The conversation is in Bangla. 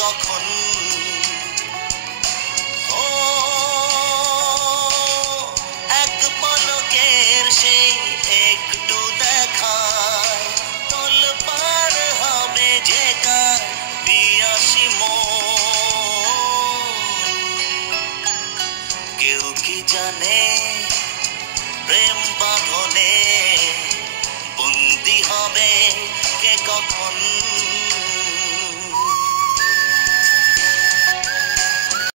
কখন ও এক পলকের সেই একটু দেখায় তল পার হবে যে কার পিয়াসী মন। কেউ কি জানে